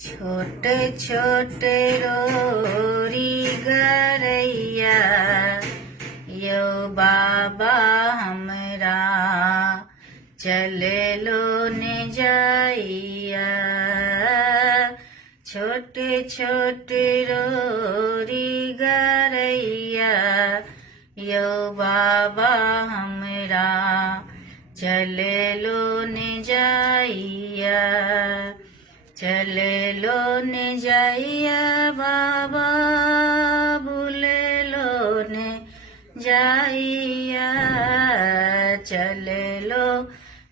छोटे छोटे रोरी गरैया यो बाबा हमरा चले लो ने जाइया। छोटे छोटे रोरी गरैया यो बाबा हमरा चले लो ने जाइया। चले लो ने जाइया बाबा बुले लो ने जाइया। चले लो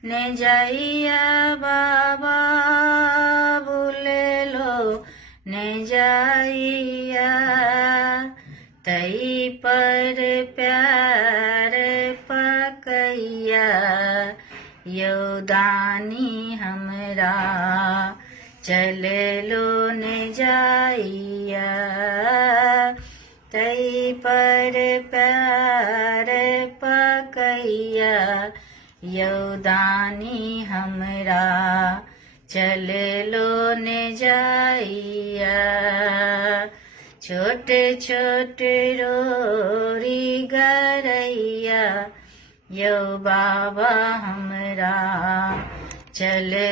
ने जाइया बाबा बुले लो ने जाइया। तई पर प्यार पकैया यौदानी हमरा चले लो ने जाइया। तई पर प्यार पकैया यौदानी हमरा चले लो ने जाइया। छोटे छोटे रोरी गरैया यो बाबा हमरा चले